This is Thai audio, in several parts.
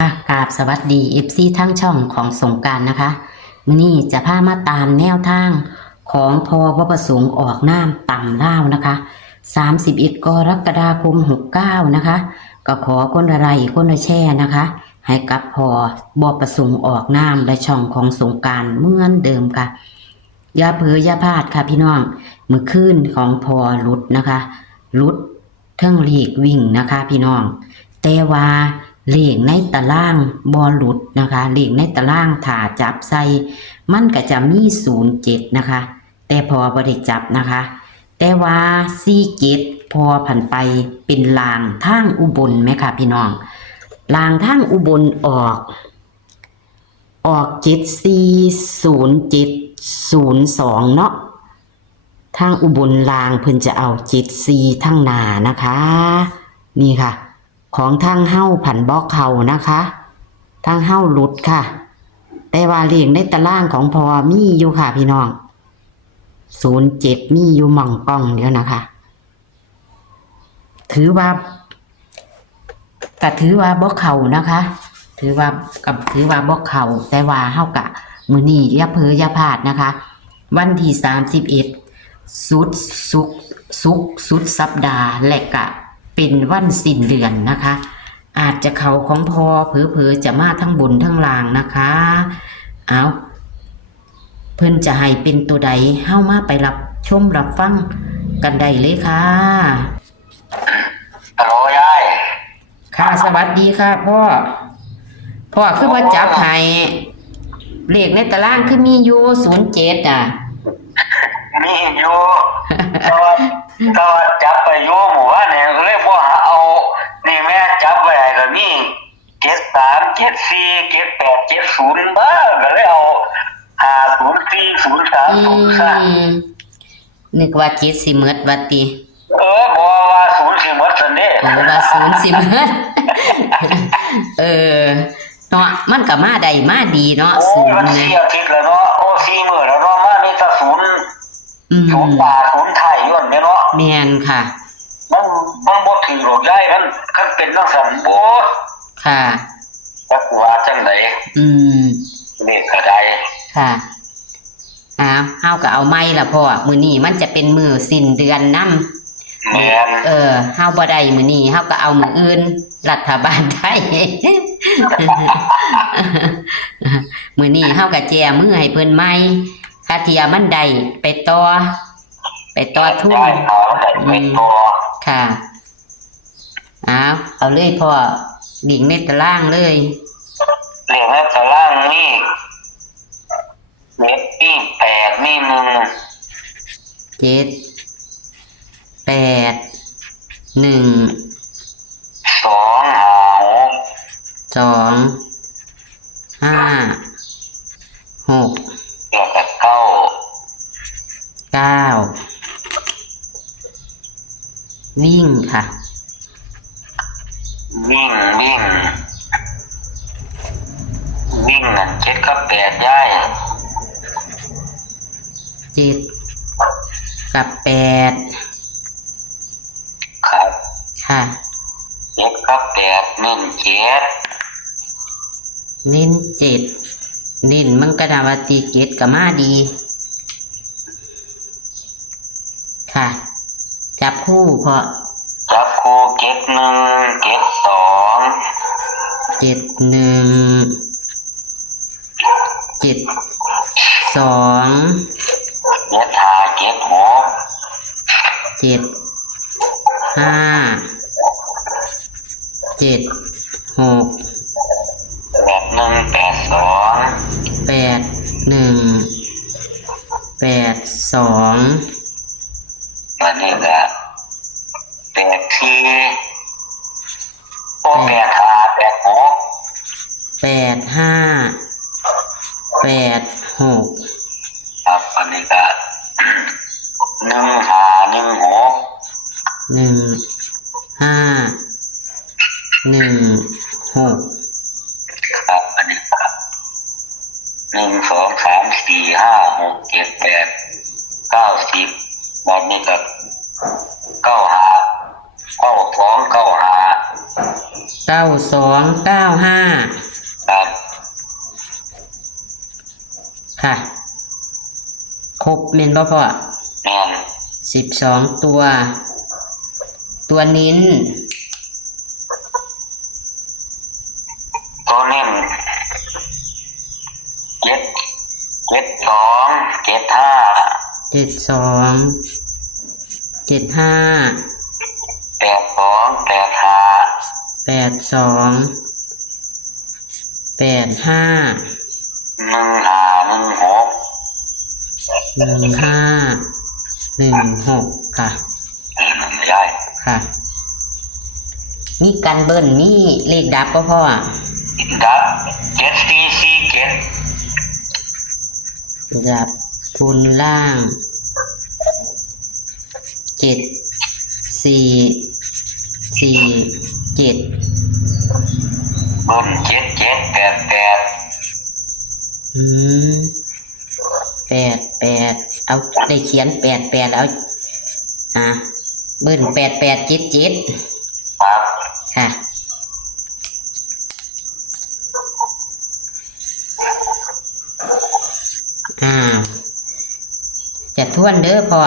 กราบสวัสดีFCทั้งช่องของสงกรานต์นะคะมื้อนี้จะพามาตามแนวทางของพบประสงค์ออกน้ำต่ำเล่าวนะคะ31กรกฎาคม69นะคะก็ขอคนละไลค์คนละแชร์นะคะให้กับพบประสงค์ออกน้ำและช่องของสงกรานต์เหมือนเดิมค่ะอย่าเผลออย่าพลาดค่ะพี่น้องมื้อคืนของพอหลุดนะคะหลุดเทิงเลขวิ่งนะคะพี่น้องแต่ว่าเลขในตารางบ่หลุดนะคะเลขในตารางถ้าจับใส่มันก็จะมี07นะคะแต่พอบ่ได้จับนะคะแต่ว่า47พอผันไปเป็นลางทางอุบลไหมค่ะพี่น้องลางทางอุบลออก740702เนาะทางอุบลลางเพิ่นจะเอา74ทั้งหน้านะคะนี่ค่ะของทางเฮ้าผันบอกเขานะคะทางเฮ้าหลุดค่ะแต่ว่าเลขในตารางของพอมีอยู่ค่ะพี่น้อง07มีอยู่หม่องกล้องเดียวนะคะถือว่าบอกเขานะคะถือว่าบอกเขาแต่ว่าเฮากะมื้อนี้อย่าเผลออย่าพลาดนะคะวันที่31สุดสัปดาห์และกะเป็นวันสิ้นเดือนนะคะอาจจะเขาของพอเผลอๆจะมาทั้งบนทั้งล่างนะคะเอาเพิ่นจะให้เป็นตัวใดเฮ้ามาไปรับชมรับฟังกันได้เลยค่ะฮัลโหลยายค่ะสวัสดีค่ะพ่อคือว่าจับให้เลขในตารางคือมีอยู่07อ่ะมีอยู่ก็จับไปอยู่หมู่ว่าเนี่ยเลยพอหาเอานี่แม่จับไว้ให้ก็มี73 74 78 70บ้าก็เลยเอา504 03 03นึกว่า7สิหมดว่าติบ่ว่า0สิหมดซั่นเด้ว่า0สิหมดเนาะมันก็มาได้มาดีเนาะ0มัน4อาทิตย์แล้วเนาะ4มื้อแล้วเนาะมานี่ถ้า0บาท0ไทยย้อนเนี่ยเนาะแม่นค่ะมันบ่ถือหรอกยายคันเป็นจังซั่นบ่ค่ะจักว่าจังไดนี่ก็ได้ค่ะเฮาก็เอาไม้ล่ะพ่อมื้อนี้มันจะเป็นมื้อสิ้นเดือนนำแม่นเฮาบ่ได้มื้อนี้เฮาก็เอามื้ออื่นรัฐบาลไทย มื้อนี้เฮาก็แจมือให้เพิ่นใหม่ถ้าเทียมันได้ไปต่อทุนค่ะเอาเลยพ่อดิ่งในตารางเลยเรียกในตารางนี่เม็ดที่8นี่1 7 8 1 2 5 6แล้วก็9วิ่งค่ะวิ่งนั่น7กับ8ย้าย7กับ8ครับค่ะ7กับ8เน้น7เน้นมันก็ดาวตี7ก็มาดีค่ะจับคู่พอจับคู่71 72 71 72เจ็ดห้า75 76 81 82วันนี้ก็84 85 86ครับวันนี้ก็1516ครับอันนี้ครับ1 2 3 4 5 6 7 8 9 10วันนี้ก็9 5 9 2 9 5 9295ครับ ค่ะครบเมนบ่พ่อ แม่น 12ตัวนิ้น ตัวนิ่มเจ็ดสองเจ็ดห้า 72 75 แปดสองแปดห้า 82 85 หนึ่งห้าหนึ่งหก 1516ค่ะ ไม่ได้ ค่ะ มีกันเบิ้ลมีเลขดับก็พ่อ ดับเจ็ดสี่สี่เจ็ด ดับทุนล่าง 7 4 4 7 บนเจ็ดเจ็ดแปดแปด อืม8 เอาได้เขียน8แล้วเบิ้ล8 7 7 ครับ ค่ะ จะทวนเด้อพ่อ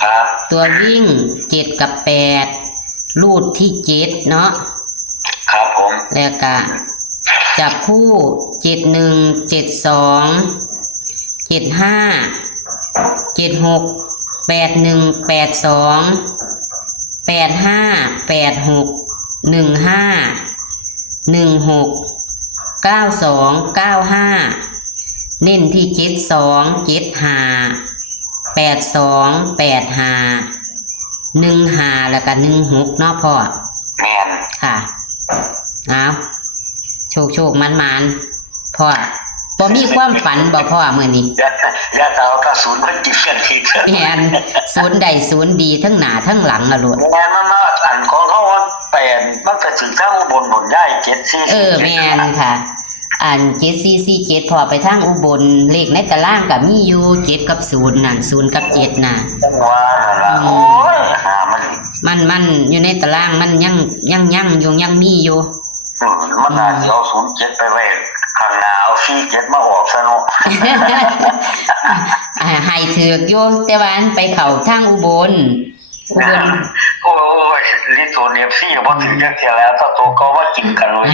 ครับ ตัววิ่ง7 กับ 8 รูดที่ 7 เนาะ ครับผม แล้วก็จับคู่71 72 75 76 81 82 85 86 15 16 92 95 เน้นที่72 75 82 85 15แล้วก็16เนาะพ่อ แม่น ค่ะเอาโชคมันพ่อบ่มีความฝันบ่พ่อมื้อนี้ แล้วเอากระสุนมันจิบกันทีเถอะ แม่นศูนย์ใดศูนย์ดีทั้งหน้าทั้งหลังล่ะลูก แม่นมันมาอันของเขาว่าแปดมันจะถึงทั้งอุบลหมดได้เจ็ดสี่ แม่นค่ะ อัน7447พอไปทางอุบลเลขในตารางก็มีอยู่7กับ0นั่น0กับ7น่ะ จังว่านั่นล่ะโอ้ยหามัน อยู่ในตารางมันยังอยู่ยังมีอยู่ มันน่าจะเอา07ไปไว้ข้างหน้าเอา47มาออกซะเนาะ ให้ถือกอยู่แต่ว่าอันไปเข้าทางอุบล โอ้ยลิโซเนฟซี่บ่ถึงจังเที่ยแล้วถ้าโตก็ว่ากินกันเลย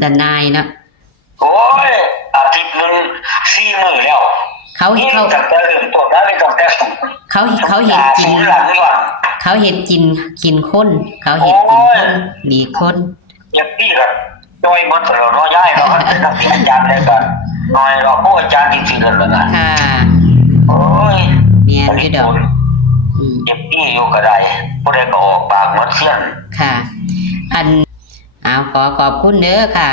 ด้านนายเนาะ โอ้ยอาทิตย์หนึง4มื้อแล้ว เขา ตั้งแต่เริ่มต้นได้ตั้งแต่สุด เขาเห็นกิน หลังหลัง เขาเห็นกินคนเขาเห็นกินคนหลีคน อย่างนี้ก็น้อยหมดแล้วเนาะย้ายเนาะมันเป็นนักเรียนอาจารย์เลยกันน้อยเราผู้อาจารย์จริงๆกันเลยนะ ค่ะ โอ้ย เมียนอยู่ดอกอืม เจ็บนี่อยู่ก็ได้ผู้ใดก็ออกปากหมดเสี้ยน ค่ะ เอาขอบคุณเด้อค่ะ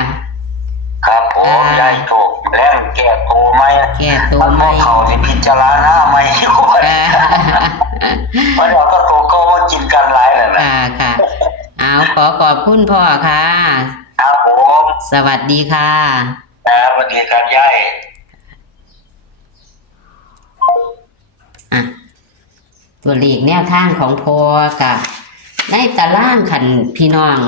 ครับผมยายโถกแรงแก้ตัวไหม แก้ตัวไหม นเขาสิพิจารณาไหมอยู่เพราะเราก็โตก็ว่ากินกันหลายแล้วนะ ค่ะเอาขอบคุณพ่อค่ะ ครับผม สวัสดีค่ะ สวัสดีครับยาย ตัวเลขแนวทางของพอกับในตารางขันพี่น้อง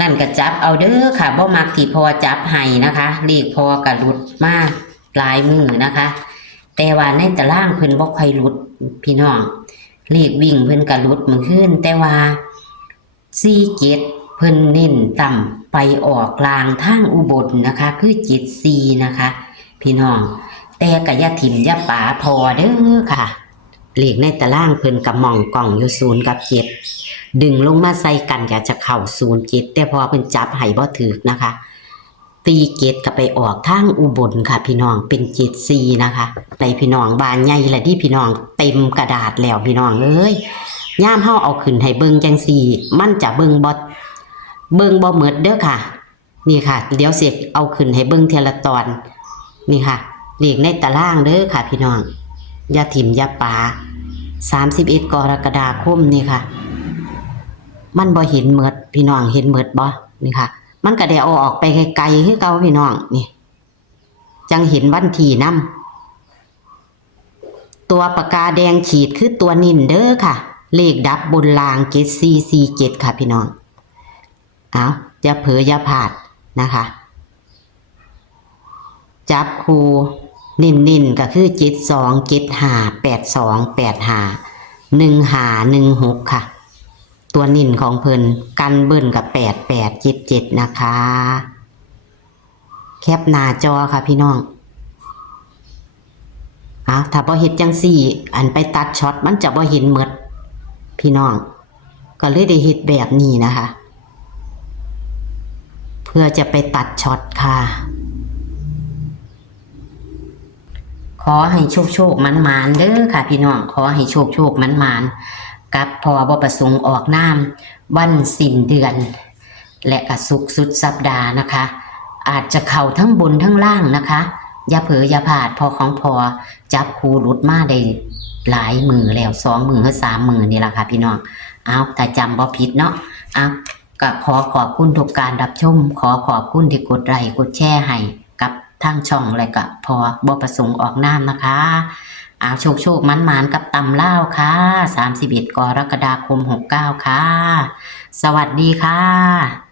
นั่นก็จับเอาเด้อค่ะบ่มักที่พอจับให้นะคะเลขพอกับหลุดมากหลายมือนะคะ แต่ว่าในตารางเพิ่นบ่ค่อยหลุดพี่น้องเลขวิ่งเพิ่นก็หลุดมื้อคืนแต่ว่า47เพิ่นเน้นต่ำไปออกลางทางอุบลนะคะ คือ74นะคะ พี่น้อง แต่ก็อย่าถิ่มอย่าป๋าพอเด้อค่ะเลขในตารางเพิ่นกับหม่องกล่องอยู่0กับ7ดึงลงมาใส่กันอยากจะเข้า07แต่พอเพิ่นจับให้บ่ถูกนะคะตี7ก็ไปออกทางอุบลค่ะพี่น้องเป็น74นะคะในพี่น้องบานใหญ่ละที่พี่น้องเต็มกระดาษแล้วพี่น้องเอ้ยย่ามเฮาเอาขึ้นให้เบิ่งจังซี่มันจะเบิ่งบ่หมดเด้อค่ะนี่ค่ะเดี๋ยวสิเอาขึ้นให้เบิ่งเทีละตอนนี่ค่ะเลขในตารางเด้อค่ะพี่น้องอย่าถิ่มอย่าป๋า31กรกฎาคมนี่ค่ะมันบ่เห็นหมดพี่น้องเห็นหมดบ่นี่ค่ะมันก็ได้เอาออกไปไกลๆคือเก่าพี่น้องนี่จังเห็นวันที่นำตัวปากกาแดงขีดคือตัวนิ่นเด้อค่ะเลขดับบนราง7447ค่ะพี่น้อง เอาอย่าเผลออย่าพลาดนะคะจับคูนิ่นก็คือ72 75 82 85 15 16ค่ะตัวนิ่นของเพิ่นกันเบิ้นกับ88 77นะคะแคปหน้าจอค่ะพี่น้องถ้าบ่เฮ็ดจังซี่อันไปตัดช็อตมันจะบ่เห็นหมดพี่น้องก็เลยได้เฮ็ดแบบนี้นะคะเพื่อจะไปตัดช็อตค่ะขอให้โชคมันเด้อค่ะพี่น้องขอให้โชคมันกับพอบ่ประสงค์ออกนามวันสิ้นเดือนและก็ศุกร์สุดสัปดาห์นะคะอาจจะเข้าทั้งบนทั้งล่างนะคะอย่าเผลออย่าพลาดพอของพอจับคูหลุดมาได้หลายมือแล้ว2 มือหรือ3 มือนี่แหละค่ะพี่น้องเอาแต่จำบ่ผิดเนาะเอาก็ขอบคุณทุกการรับชมขอบคุณที่กดไลค์กดแชร์ให้กับทางช่องและก็พอบ่ประสงค์ออกนามนะคะเอาโชคมันกับตำเล่าวค่ะ31 กรกฎาคม 69ค่ะสวัสดีค่ะ